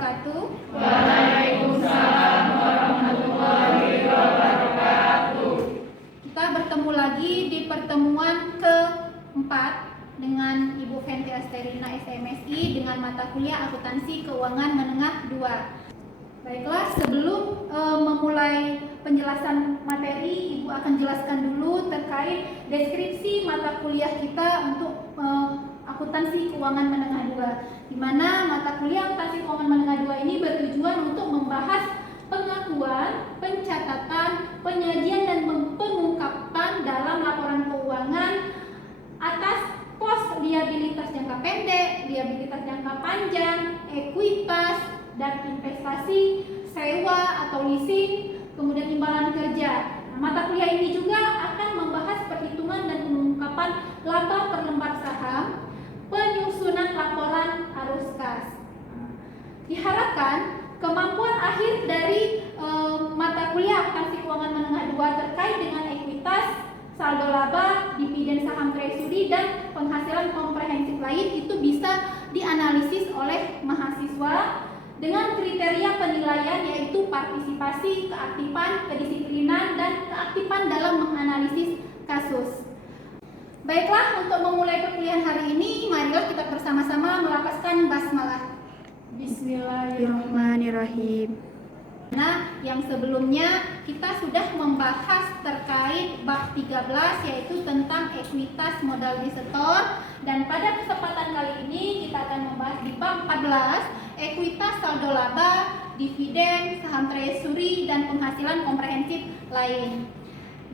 wabarakatuh. Waalaikumsalam warahmatullahi wabarakatuh. Kita bertemu lagi di pertemuan keempat dengan Ibu Fenty Asterina SMSI dengan mata kuliah Akuntansi Keuangan Menengah 2. Baiklah, sebelum memulai penjelasan materi, Ibu akan jelaskan dulu terkait deskripsi mata kuliah kita untuk Akuntansi Keuangan Menengah 2, di mana mata kuliah Akuntansi Keuangan Menengah 2 ini bertujuan untuk membahas pengakuan, pencatatan, penyajian dan pengungkapan dalam laporan keuangan atas pos liabilitas jangka pendek, liabilitas jangka panjang, ekuitas, dan investasi, sewa atau leasing, kemudian imbalan kerja. Nah, mata kuliah ini juga akan membahas perhitungan dan pengungkapan laba per lembar saham, penyusunan laporan arus kas. Diharapkan kemampuan akhir dari mata kuliah Akuntansi Keuangan Menengah 2 terkait dengan ekuitas, saldo laba, dividen saham treasury, dan penghasilan komprehensif lain itu bisa dianalisis oleh mahasiswa dengan kriteria penilaian yaitu partisipasi, keaktifan, kedisiplinan, dan keaktifan dalam menganalisis kasus. Baiklah, untuk memulai perkuliahan hari ini, marilah kita bersama-sama melafazkan basmalah. Bismillahirrahmanirrahim. Nah, yang sebelumnya kita sudah membahas terkait bab 13 yaitu tentang ekuitas modal desetor, dan pada kesempatan kali ini kita akan membahas di bab 14 ekuitas saldo laba, dividen, saham treasury, dan penghasilan komprehensif lain.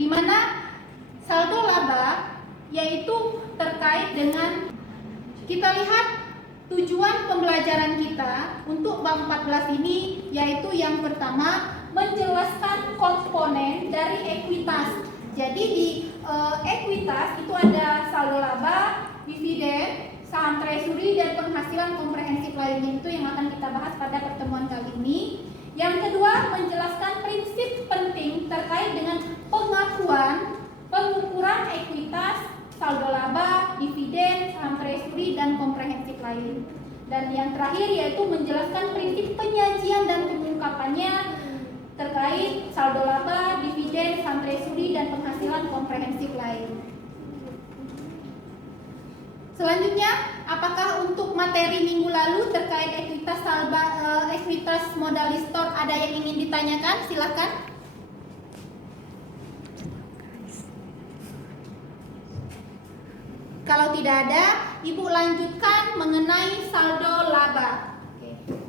Di mana saldo laba yaitu terkait dengan, kita lihat tujuan pembelajaran kita untuk bab 14 ini yaitu yang pertama menjelaskan komponen dari ekuitas. Jadi di ekuitas itu ada saldo laba, dividen, saham treasury, dan penghasilan komprehensif lainnya, itu yang akan kita bahas pada pertemuan kali ini. Yang kedua, menjelaskan prinsip penting terkait dengan pengakuan, pengukuran ekuitas, saldo laba, dividen, saham treasury, dan komprehensif lain. Dan yang terakhir yaitu menjelaskan prinsip penyajian dan pengungkapannya terkait saldo laba, dividen, saham treasury, dan penghasilan komprehensif lain. Selanjutnya, apakah untuk materi minggu lalu terkait ekuitas ekuitas modal store ada yang ingin ditanyakan? Silakan. Kalau tidak ada, Ibu lanjutkan mengenai saldo laba. Oke.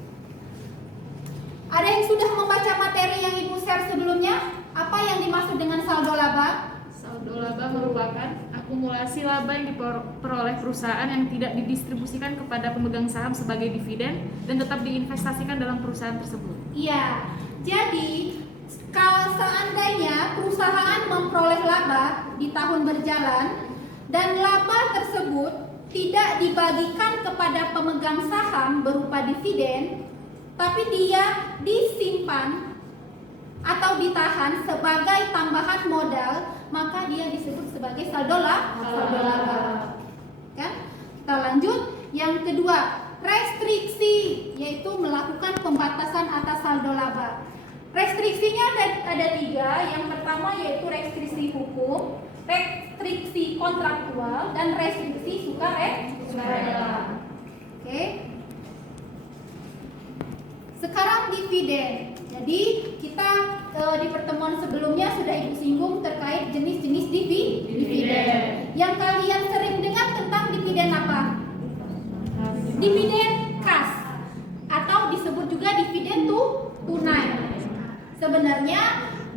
Ada yang sudah membaca materi yang Ibu share sebelumnya? Apa yang dimaksud dengan saldo laba? Saldo laba merupakan akumulasi laba yang diperoleh perusahaan yang tidak didistribusikan kepada pemegang saham sebagai dividen dan tetap diinvestasikan dalam perusahaan tersebut. Iya. Jadi, kalau seandainya perusahaan memperoleh laba di tahun berjalan dan laba tersebut tidak dibagikan kepada pemegang saham berupa dividen, tapi dia disimpan atau ditahan sebagai tambahan modal, maka dia disebut sebagai saldo laba. Kan? Kita lanjut. Yang kedua, restriksi, yaitu melakukan pembatasan atas saldo laba. Restriksinya ada 3. Yang pertama yaitu restriksi hukum, restriksi kontraktual, dan restriksi sukarela. Oke. Sekarang dividen. Jadi kita di pertemuan sebelumnya sudah Ibu singgung terkait jenis-jenis dividen. Yang kalian sering dengar tentang dividen apa? Dividen kas atau disebut juga dividen tunai. Sebenarnya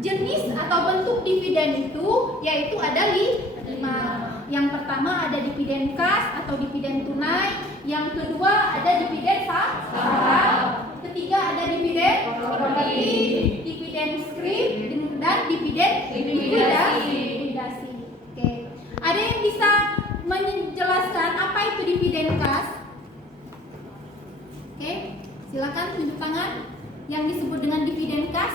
jenis atau bentuk dividen itu yaitu ada 5. Yang pertama ada dividen kas atau dividen tunai. Yang kedua ada dividen saham. Ketiga ada dividen properti, dividen scrip, dan dividen likuidasi. Oke. Ada yang bisa menjelaskan apa itu dividen kas? Oke, silakan tunjuk tangan yang disebut dengan dividen kas.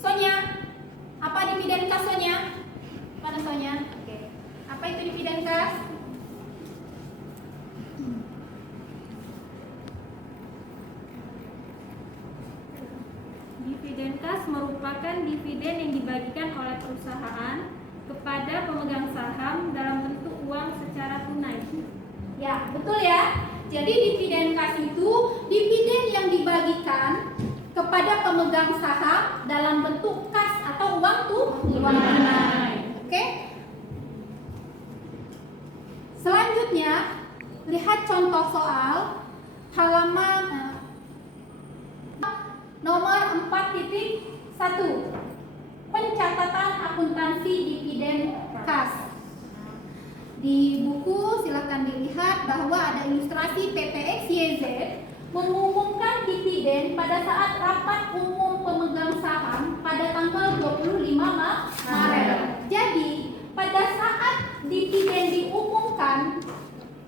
Sonya, apa dividen kas Sonya? Mana Sonya? Oke. Apa itu dividen kas? membayarkan dividen yang dibagikan oleh perusahaan kepada pemegang saham dalam bentuk uang secara tunai. Ya, betul ya. Jadi dividen kas itu dividen yang dibagikan kepada pemegang saham dalam bentuk kas atau uang tunai. Oke? Selanjutnya, lihat contoh soal halaman nomor 4.1. Pencatatan akuntansi dividen kas. Di buku silakan dilihat bahwa ada ilustrasi PTXYZ mengumumkan dividen pada saat rapat umum pemegang saham pada tanggal 25 Maret. Jadi, pada saat dividen diumumkan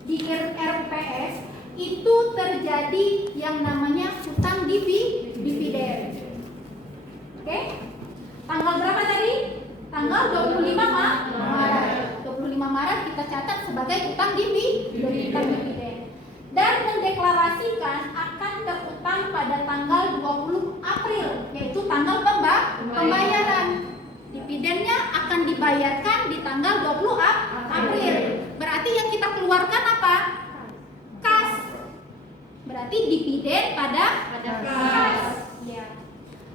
di RUPS itu terjadi yang namanya hutang dividen. Oke? Tanggal berapa tadi? Tanggal 25 Maret. 25 Maret kita catat sebagai hutang dividen. Dan mendeklarasikan akan terutang pada tanggal 20 April, yaitu tanggal pembayaran. Dividennya akan dibayarkan di tanggal 20 April. Berarti yang kita keluarkan apa? Kas. Berarti dividen pada kas. Ya.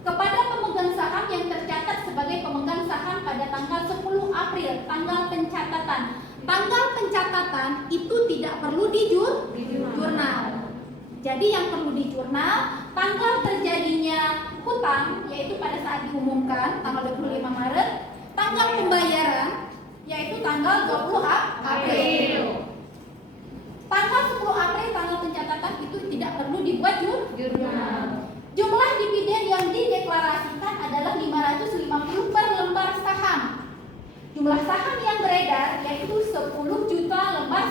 Kepada pemegang saham yang tercatat sebagai pemegang saham pada tanggal 10 April, tanggal pencatatan. Tanggal pencatatan itu tidak perlu di jurnal. Jadi yang perlu di jurnal, tanggal terjadinya hutang, yaitu pada saat diumumkan, tanggal 25 Maret, tanggal pembayaran, yaitu tanggal 20 April. Tanggal 10 April, tanggal pencatatan itu tidak perlu dibuat jurnal. Jumlah dividen yang dideklarasikan adalah 550 per lembar saham. Jumlah saham yang beredar yaitu 10 juta lembar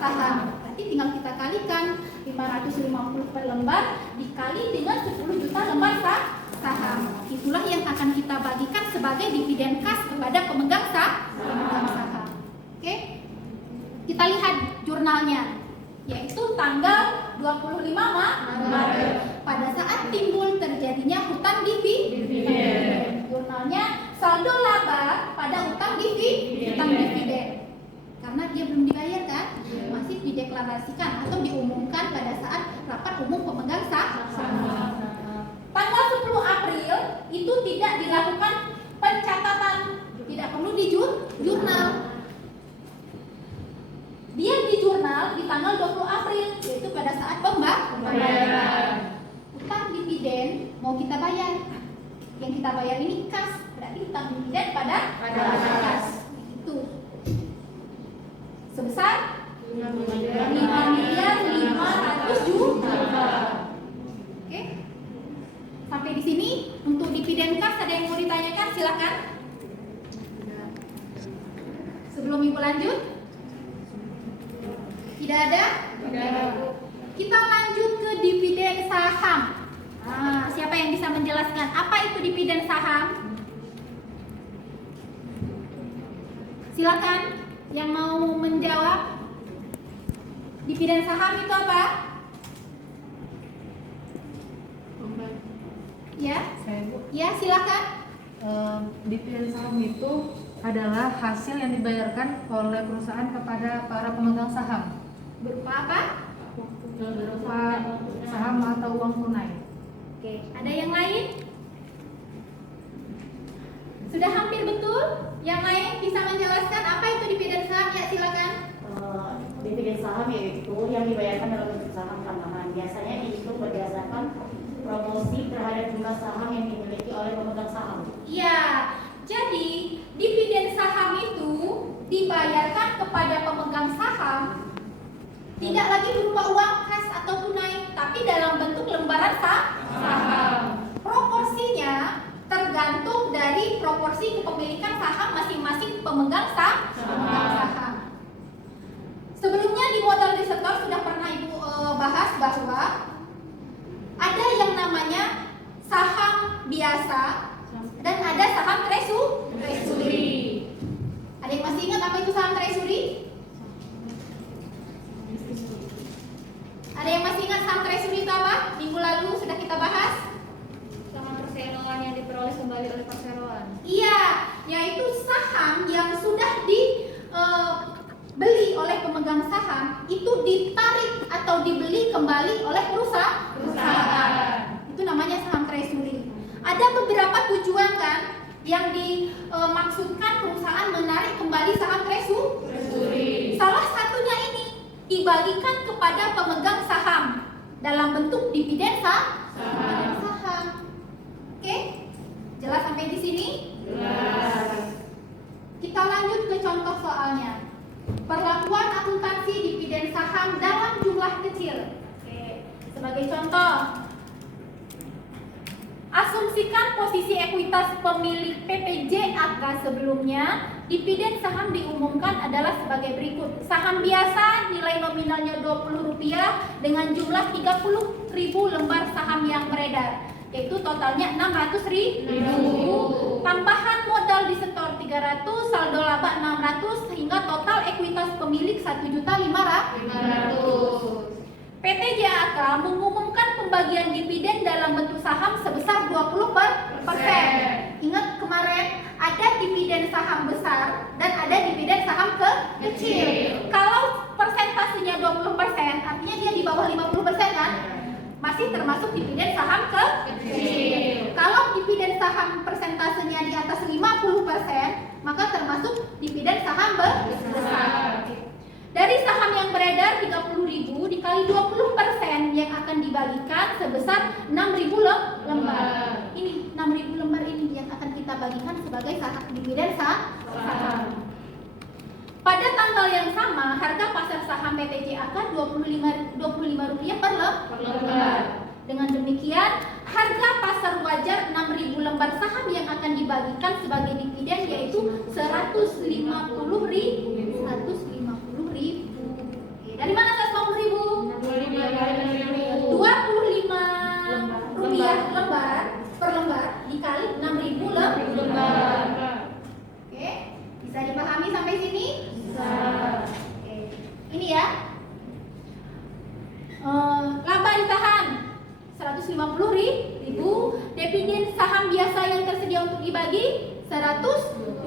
saham. Berarti tinggal kita kalikan 550 per lembar dikali dengan 10 juta lembar saham. Itulah yang akan kita bagikan sebagai dividen kas kepada pemegang saham. Oke? Kita lihat jurnalnya, yaitu tanggal 25 Maret. Pada saat timbul terjadinya hutang dividen. Jurnalnya saldo laba pada hutang dividen. Karena dia belum dibayar kan? Masih dideklarasikan atau diumumkan pada saat rapat umum pemegang saham. Tanggal 10 April itu tidak dilakukan pencatatan, tidak perlu di jurnal. Dia di jurnal di tanggal 20 April, yaitu pada saat pembayaran. Hutang dividen mau kita bayar. Yang kita bayar ini kas, berarti hutang dividen pada kas. Itu sebesar 5.500.000.000. Oke? Sampai di sini untuk dividen kas ada yang mau ditanyakan? Silakan. Sebelum Ibu lanjut? Tidak ada? Kita lanjut ke dividen saham. Siapa yang bisa menjelaskan apa itu dividen saham? Silakan yang mau menjawab. Dividen saham itu apa? Ya? Ya, silakan. Dividen saham itu adalah hasil yang dibayarkan oleh perusahaan kepada para pemegang saham. Berupa apa? Berupa saham atau uang tunai. Oke, ada yang lain? Sudah hampir betul? Yang lain bisa menjelaskan apa itu dividen saham? Ya, silakan. Dividen saham yaitu yang dibayarkan dalam bentuk saham tambahan. Biasanya dihitung berdasarkan promosi terhadap jumlah saham yang dimiliki oleh pemegang saham. Iya, jadi dividen saham itu dibayarkan kepada pemegang saham tidak lagi berupa uang kas atau tunai, tapi dalam bentuk lembaran saham. Proporsinya tergantung dari proporsi kepemilikan saham masing-masing pemegang saham. Sebelumnya di modal risetor sudah pernah Ibu bahas bahwa ada yang namanya saham biasa dan ada saham treasury. Ada yang masih ingat apa itu saham treasury? Ada yang masih ingat saham treasury itu apa? Minggu lalu sudah kita bahas. Saham perseroan yang diperoleh kembali oleh pasar beli oleh pemegang saham itu ditarik atau dibeli kembali oleh perusahaan. Itu namanya saham treasury. Ada beberapa tujuan kan yang dimaksudkan perusahaan menarik kembali saham treasury. Salah satunya ini dibagikan kepada pemegang saham dalam bentuk dividen saham. Oke? Jelas sampai di sini? Jelas. Kita lanjut ke contoh soalnya. Perlakuan akuntansi dividen saham dalam jumlah kecil. Oke. Sebagai contoh, asumsikan posisi ekuitas pemilik PTJAK sebelumnya. Dividen saham diumumkan adalah sebagai berikut. Saham biasa nilai nominalnya Rp20 dengan jumlah 30.000 lembar saham yang beredar, yaitu totalnya 600.000. Tambahan modal disetor 300, saldo laba 600 sehingga total ekuitas pemilik 1.500.000. PT JAK mengumumkan pembagian dividen dalam bentuk saham sebesar 20%. Ingat kemarin ada dividen saham besar dan ada dividen saham kecil. Kalau persentasenya 20%, artinya dia di bawah 50% kan? Masih termasuk dividen saham kecil. Kalau dividen saham persentasenya di atas 50%, maka termasuk dividen saham besar. Dari saham yang beredar 30.000 dikali 20% yang akan dibagikan sebesar 6.000 lembar. Ini 6.000 lembar ini yang akan kita bagikan sebagai saham dividen saham. Pada tanggal yang sama, harga pasar saham PT JAK Rp25 per lembar. Dengan demikian, harga pasar wajar 6.000 lembar saham yang akan dibagikan sebagai dividen yaitu 150.000. Dari mana 150.000? 25 rupiah per lembar dikali 6.000 lembar. Oke, bisa dipahami sampai sini? Oke. Ini ya. Laba ditahan 150.000. Dividen saham biasa yang tersedia untuk dibagi 120.000.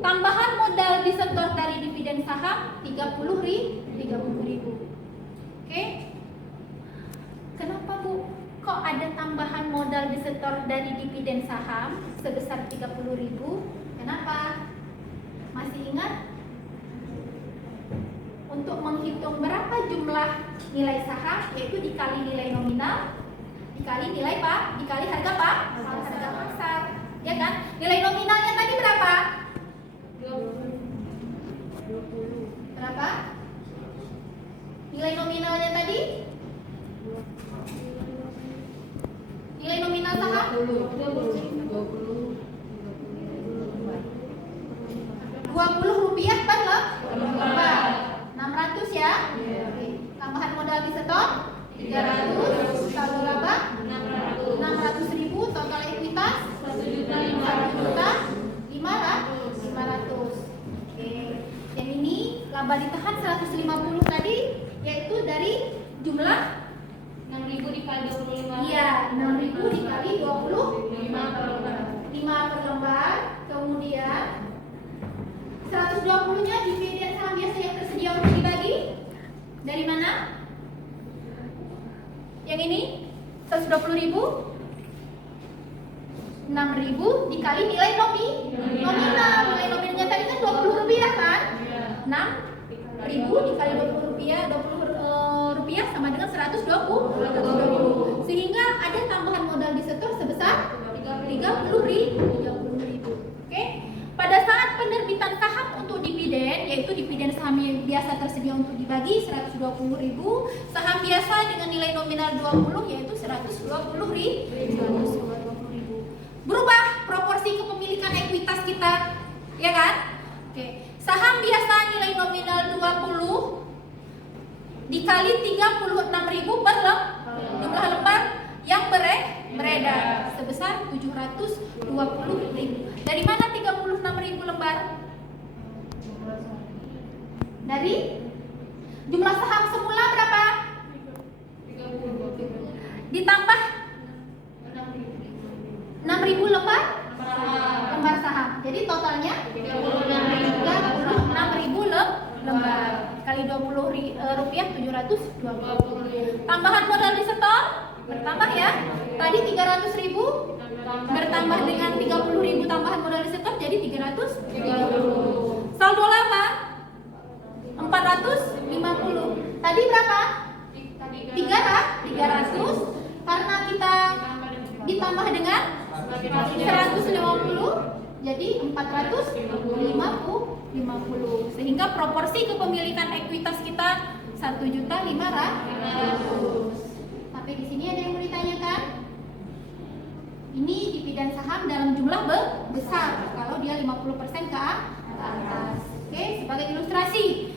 Tambahan modal disetor dari dividen saham 30.000. Oke? Kenapa Bu? Kok ada tambahan modal disetor dari dividen saham sebesar 30.000? Kenapa? Masih ingat? Untuk menghitung berapa jumlah nilai saham, yaitu dikali nilai nominal, dikali nilai dikali harga harga pasar, ya kan? Nilai nominalnya tadi berapa? Berapa? Nilai nominalnya tadi? Nilai nominal saham? 20 rupiah per lembar. 600 ya? Oke. Tambahan modal disetor 300, saldo laba 600.000, total ekuitas 1.500.000. Oke. Dan ini laba ditahan 150 tadi, yaitu dari jumlah 6.000 dikali 25. iya 6.000 dikali 25 per lembar. Kemudian 120-nya dividen saham biasa yang tersedia untuk dibagi. Dari mana? Yang ini 120.000. 6.000 dikali nilai nominal. Nilai nominalnya tadi kan 20 rupiah kan? 6.000 dikali 20 rupiah, 20 rupiah sama dengan 120. Sehingga ada tambahan modal disetor sebesar 30.000. Oke? Pada saat penerbitan saham untuk dividen, yaitu dividen saham yang biasa tersedia untuk dibagi 120.000, saham biasa dengan nilai nominal 20 yaitu 120.000. Berubah proporsi kepemilikan ekuitas kita, ya kan? Oke. Saham biasa nilai nominal 20 dikali 36.000 per jumlah lembar yang beredar sebesar 720.000. Dari mana 36.000 lembar? Dari jumlah saham semula berapa? 30. Ditambah 6.000 lembar saham. Jadi totalnya 36.000 lembar. Kali 20 rupiah 720. Tambahan modal disetor bertambah ya. Tadi 300.000 bertambah dengan 30.000 tambahan modal disetor jadi 330. Saldo laba 450. Tadi berapa? 300 karena kita ditambah dengan 150 jadi 450 sehingga proporsi kepemilikan ekuitas kita 1.500.000. Sampai di sini ada yang mau ditanyakan? Ini dividen saham dalam jumlah besar kalau dia 50% ke atas. Oke, sebagai ilustrasi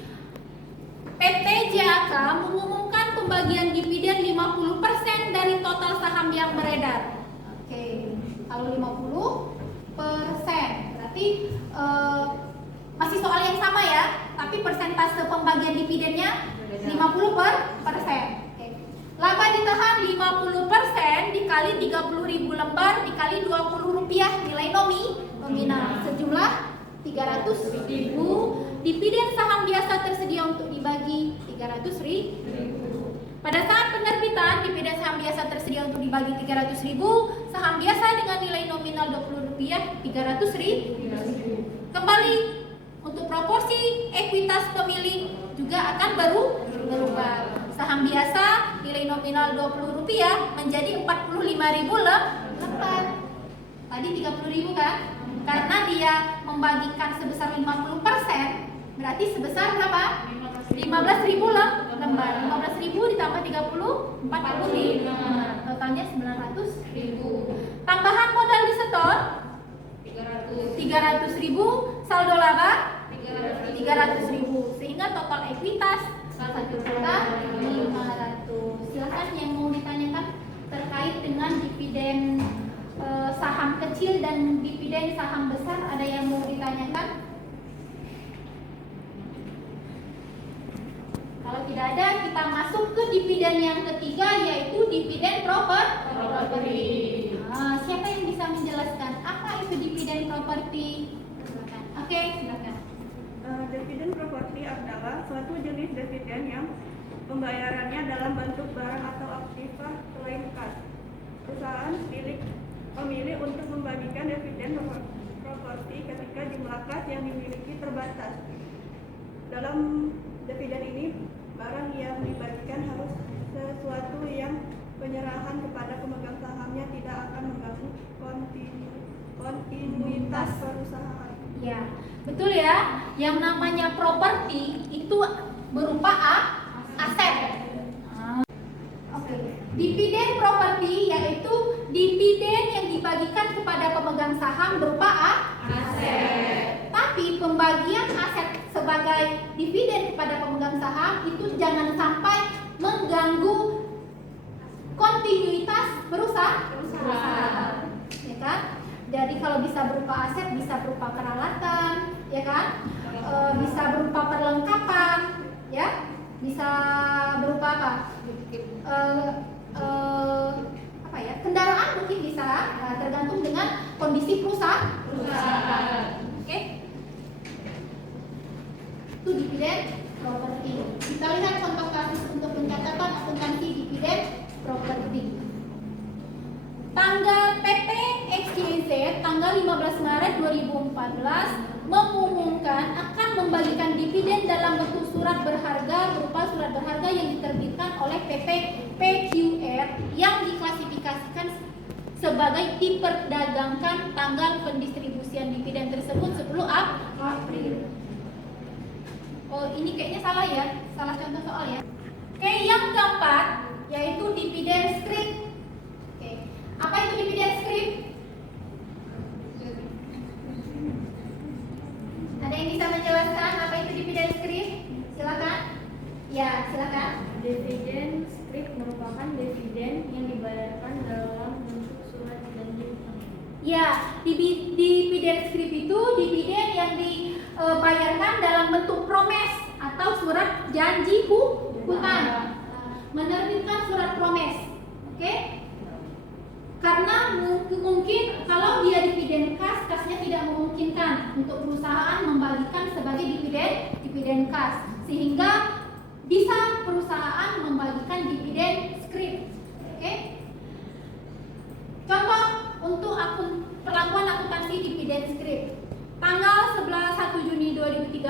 PT JAK mengumumkan pembagian dividen 50% dari total saham yang beredar. Oke, kalau 50% berarti masih soal yang sama ya, tapi persentase pembagian dividennya 50%. Oke. Laba ditahan 50% dikali 30.000 lembar dikali 20 rupiah nilai nominal sejumlah 300.000. Dividen saham biasa tersedia untuk dibagi 300.000. Pada saat penerbitan, dividen saham biasa tersedia untuk dibagi 300.000, saham biasa dengan nilai nominal 20 rupiah 300.000. Kembali untuk proporsi ekuitas pemilik juga akan berubah. Saham biasa nilai nominal 20 rupiah menjadi 45.000 lembar. Tadi 30.000 kan? Karena dia membagikan sebesar 50%, berarti sebesar berapa? 15.000 lembar. 15.000 ditambah 30, 40.000. Totalnya 900.000. Tambahan modal disetor 300.000, saldo laba 300.000, sehingga total ekuitas 1.500.000. Silakan yang mau ditanyakan terkait dengan dividen saham kecil dan dividen saham besar, ada yang mau ditanyakan? Kalau tidak ada, kita masuk ke dividen yang ketiga, yaitu dividen properti. Siapa yang bisa menjelaskan apa itu dividen properti? Oke, silakan. Dividen properti adalah suatu jenis dividen yang pembayarannya dalam bentuk barang atau aktiva selain kas. Perusahaan memilih untuk membagikan dividen properti ketika jumlah kas yang dimiliki terbatas. Dalam dividen ini, barang yang dibagikan harus sesuatu yang penyerahan kepada pemegang sahamnya tidak akan mengganggu kontinuitas perusahaan. Ya, betul ya. Yang namanya properti itu berupa aset. Oke. Dividen properti yaitu dividen yang dibagikan kepada pemegang saham berupa aset. Tapi pembagian aset sebagai dividen kepada pemegang saham itu jangan sampai mengganggu kontinuitas perusahaan. Ya kan? Jadi kalau bisa berupa aset, bisa berupa peralatan, ya kan? Bisa berupa perlengkapan, ya? Bisa berupa apa? Kendaraan mungkin bisa, tergantung dengan kondisi perusahaan. Oke? Itu dividen properti. Kita lihat contoh kasus untuk pencatatan akuntansi dividen properti. Tanggal PT XYZ tanggal 15 Maret 2014 mengumumkan akan membagikan dividen dalam bentuk surat berharga berupa surat berharga yang diterbitkan oleh PP PQR yang diklasifikasikan sebagai diperdagangkan tanggal pendistribusian dividen tersebut 10 April. Oh, ini kayaknya salah ya, salah contoh soal ya. Oke, yang keempat yaitu dividen scrip. Oke, apa itu dividen scrip? Ada yang bisa menjelaskan apa itu dividen scrip? Silakan. Ya, silakan. Dividen scrip merupakan dividen yang dibayarkan dalam bentuk surat janji utang. Ya, dividen scrip itu dividen yang dibayarkan dalam bentuk promes atau surat janji hutang. Menerbitkan surat promes. Oke? Karena mungkin kalau dia dividen kas, kasnya tidak memungkinkan untuk perusahaan membagikan sebagai dividen dividen kas, sehingga bisa perusahaan membagikan dividen scrip. Oke? Contoh untuk perlakuan akuntansi dividen scrip. Tanggal 1 Juni 2013,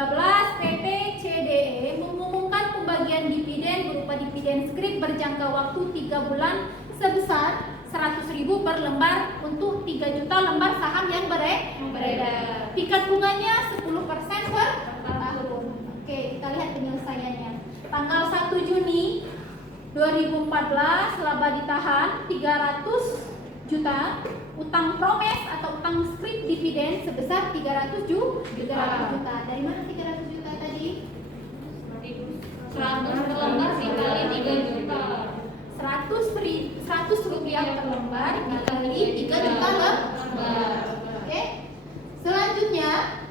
PT CDE mengumumkan pembagian dividen berupa dividen scrip berjangka waktu 3 bulan sebesar 100.000 per lembar untuk 3 juta lembar saham yang beredar. Tingkat bunganya 10% per tahun. Oke, kita lihat penyelesaiannya. Tanggal 1 Juni 2014 laba ditahan 300 juta, utang promes atau utang scrip dividen sebesar 300 juta. Dari mana 300 juta tadi? 100 per lembar dikali 3 juta. 100 rupiah per lembar dikali 3 juta lembar. Oke. Selanjutnya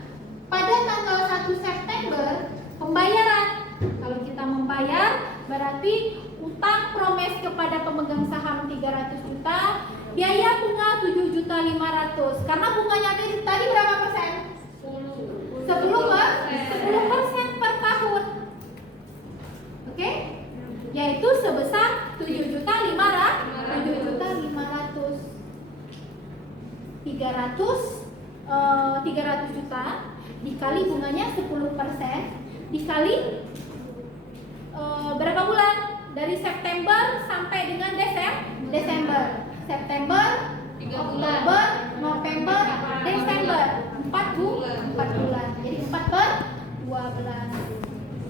pada tanggal 1 September pembayaran. Kalau kita membayar berarti utang promes kepada pemegang saham 300 juta, biaya bunga 7.500.000. Karena bunganya tadi berapa persen? 10% per tahun. Oke? Yaitu sebesar 7.500.000. 300 juta dikali bunganya 10% dikali berapa bulan? Dari September sampai dengan Desember. September, 3 bulan. Oktober, November, Desember. 4 bulan. Jadi 4 per 12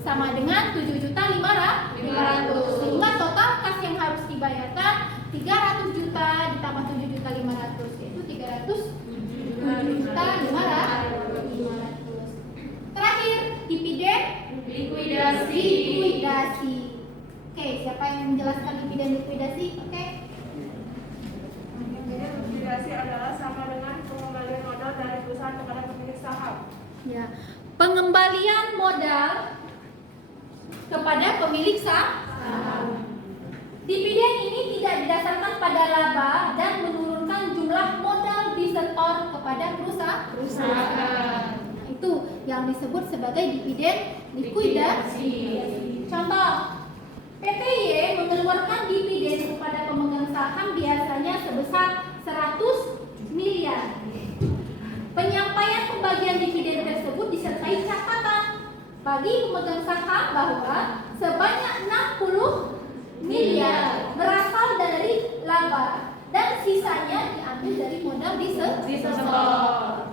sama dengan 7.500.000. Sehingga total kas yang harus dibayarkan 300 juta ditambah 7.500.000, yaitu 307.500. Terakhir, dividen likuidasi. Oke, siapa yang menjelaskan dividen likuidasi? Oke. Dividen likuidasi adalah sama dengan pengembalian modal dari perusahaan kepada pemilik saham. Ya, pengembalian modal kepada pemilik saham. Dividen ini tidak didasarkan pada laba dan menurunkan jumlah modal disetor kepada perusahaan. Itu yang disebut sebagai dividen likuidasi. Contoh, PTY mengeluarkan dividen kepada pemegang saham biasanya sebesar 100 miliar. Penyampaian pembagian dividen tersebut disertai catatan bagi pemegang saham bahwa sebanyak 60 miliar berasal dari laba dan sisanya diambil dari modal disetor.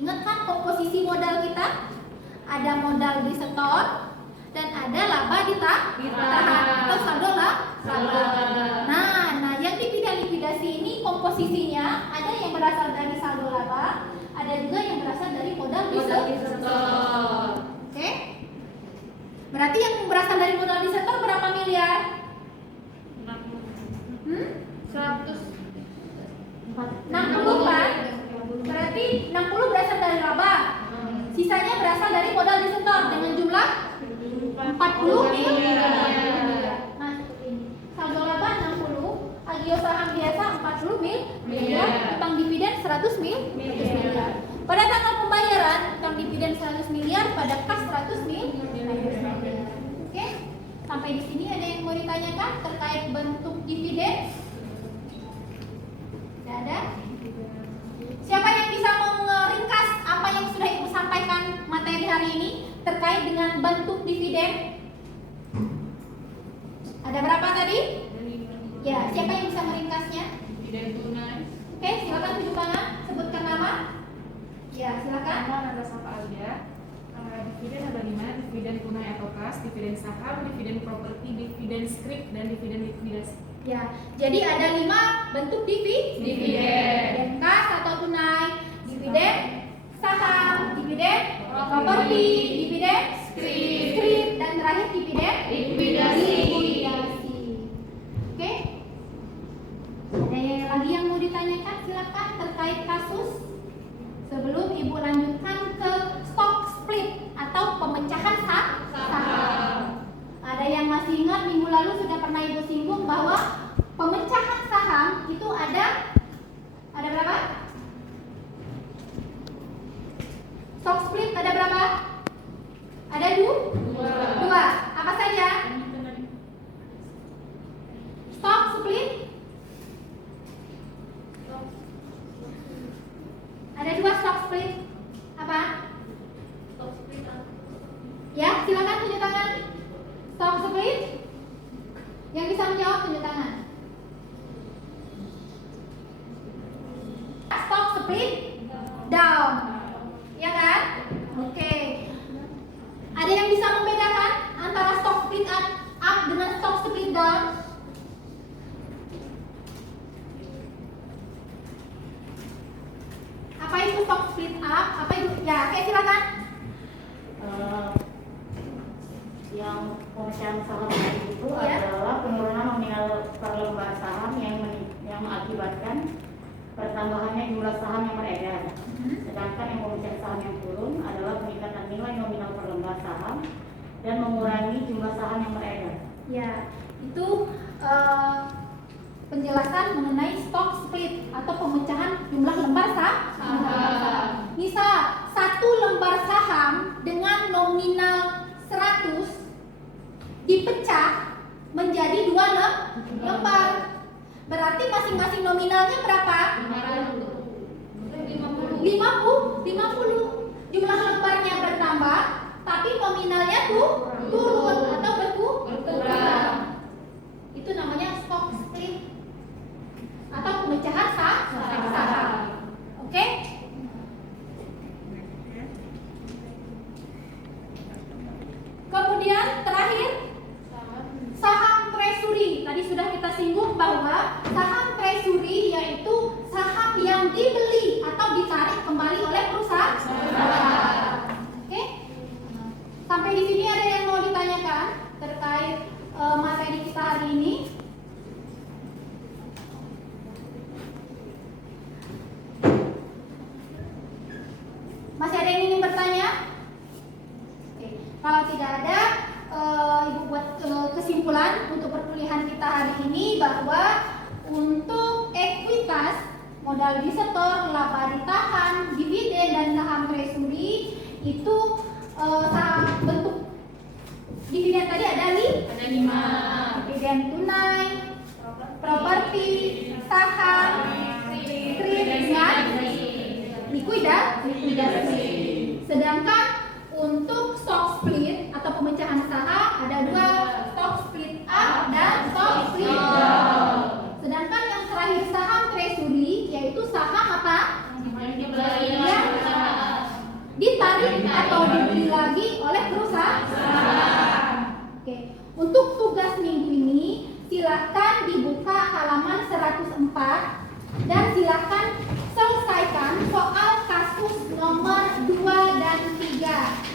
Ingat kan komposisi modal kita? Ada modal disetor dan ada laba ditahan atau saldo laba. Nah, yang dividen likuidasi ini komposisinya ada yang berasal dari saldo laba, ada juga yang berasal dari modal disetor. Oke? Berarti yang berasal dari modal disetor berapa miliar? 60 kan? Berarti 60 berasal dari laba. Sisanya berasal dari modal disetor dengan jumlah 40 miliar. Nah, seperti ini. Saldo laba 60, agio saham biasa 40 miliar, utang dividen 100 miliar. Pada tanggal pembayaran, utang dividen 100 miliar, pada kas 100 miliar. Oke? Sampai di sini ada yang mau ditanyakan terkait bentuk dividen? Tidak ada? Siapa yang bisa meringkas apa yang sudah Ibu sampaikan materi hari ini terkait dengan bentuk dividen? Ada berapa tadi? Ya, siapa yang bisa meringkasnya? Dividen tunai. Oke, silakan tunjuk tangan, sebutkan nama. Ya, silakan. Nama siapa aja? Dividen ada 5, dividen tunai atau kas, dividen saham, dividen properti, dividen scrip, dan dividen likuidasi. Ya, jadi ada 5 bentuk dividen. Dividen kas atau tunai, dividen saham, dividen properti, dividen scrip, dan terakhir dividen likuidasi. Oke? Ada lagi yang mau ditanyakan? Silakan terkait kasus. Sebelum Ibu lanjutkan ke stock split atau pemecahan saham. Ada yang masih ingat minggu lalu sudah pernah Ibu singgung bahwa pemecahan saham itu ada berapa? Stock split ada berapa? Ada dua. Apa saja? Stock split. Ada dua stock split. Apa? Ya, silakan tunjuk tangan. Stock split. Yang bisa menjawab tunjuk tangan. Stock split down. Ya kan? Oke. Ada yang bisa membedakan antara stock split up dengan stock split down? Apa itu stock split up? Apa itu? Ya, oke silakan. Yang pemecahan saham tadi itu Ya. adalah penurunan nominal per lembar saham yang mengakibatkan pertambahannya jumlah saham yang beredar. Sedangkan yang pemecahan saham yang turun adalah peningkatan nilai nominal per lembar saham dan mengurangi jumlah saham yang beredar. Ya, itu penjelasan mengenai stock split atau pemecahan jumlah lembar saham. Misal, satu lembar saham dengan nominal 100 dipecah menjadi 2 lembar. Berarti masing-masing nominalnya berapa? 50. Jumlah lembarnya bertambah, tapi nominalnya turun atau berkurang. Itu namanya stock split atau pemecahan saham. Oke? Kemudian terakhir saham treasury. Tadi sudah kita singgung bahwa saham treasury yaitu saham yang dibeli atau ditarik kembali oleh perusahaan. Oke? Sampai di sini ada yang mau ditanyakan terkait materi kita hari ini? Masih ada yang ingin bertanya? Oke. Kalau tidak ada, Ibu buat kesimpulan untuk perkuliahan kita hari ini bahwa untuk ekuitas, modal di setor, laba ditahan, dividen dan saham treasury itu bentuk dividen tadi ada 5. Dividen tunai, properti, saham, strip dengan likuidasi. Sedangkan untuk stock split atau pemecahan saham ada 2, stock split up dan stock split down. Sedangkan yang terakhir saham treasury yaitu saham apa? Yang ditarik atau dibeli lagi oleh perusahaan. Oke. Untuk tugas minggu ini silakan dibuka halaman 104 dan silakan selesaikan soal kasus nomor 2 dan 3.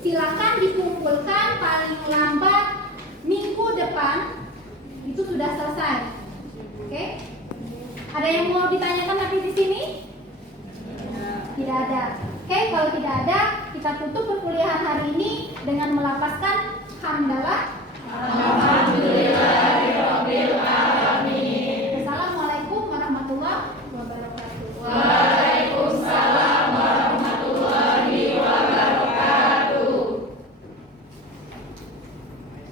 Silakan dikumpulkan paling lambat minggu depan itu sudah selesai. Oke? Ada yang mau ditanyakan lagi di sini? Tidak ada. Oke, kalau tidak ada, kita tutup perkuliahan hari ini dengan melafazkan hamdalah. Alhamdulillah.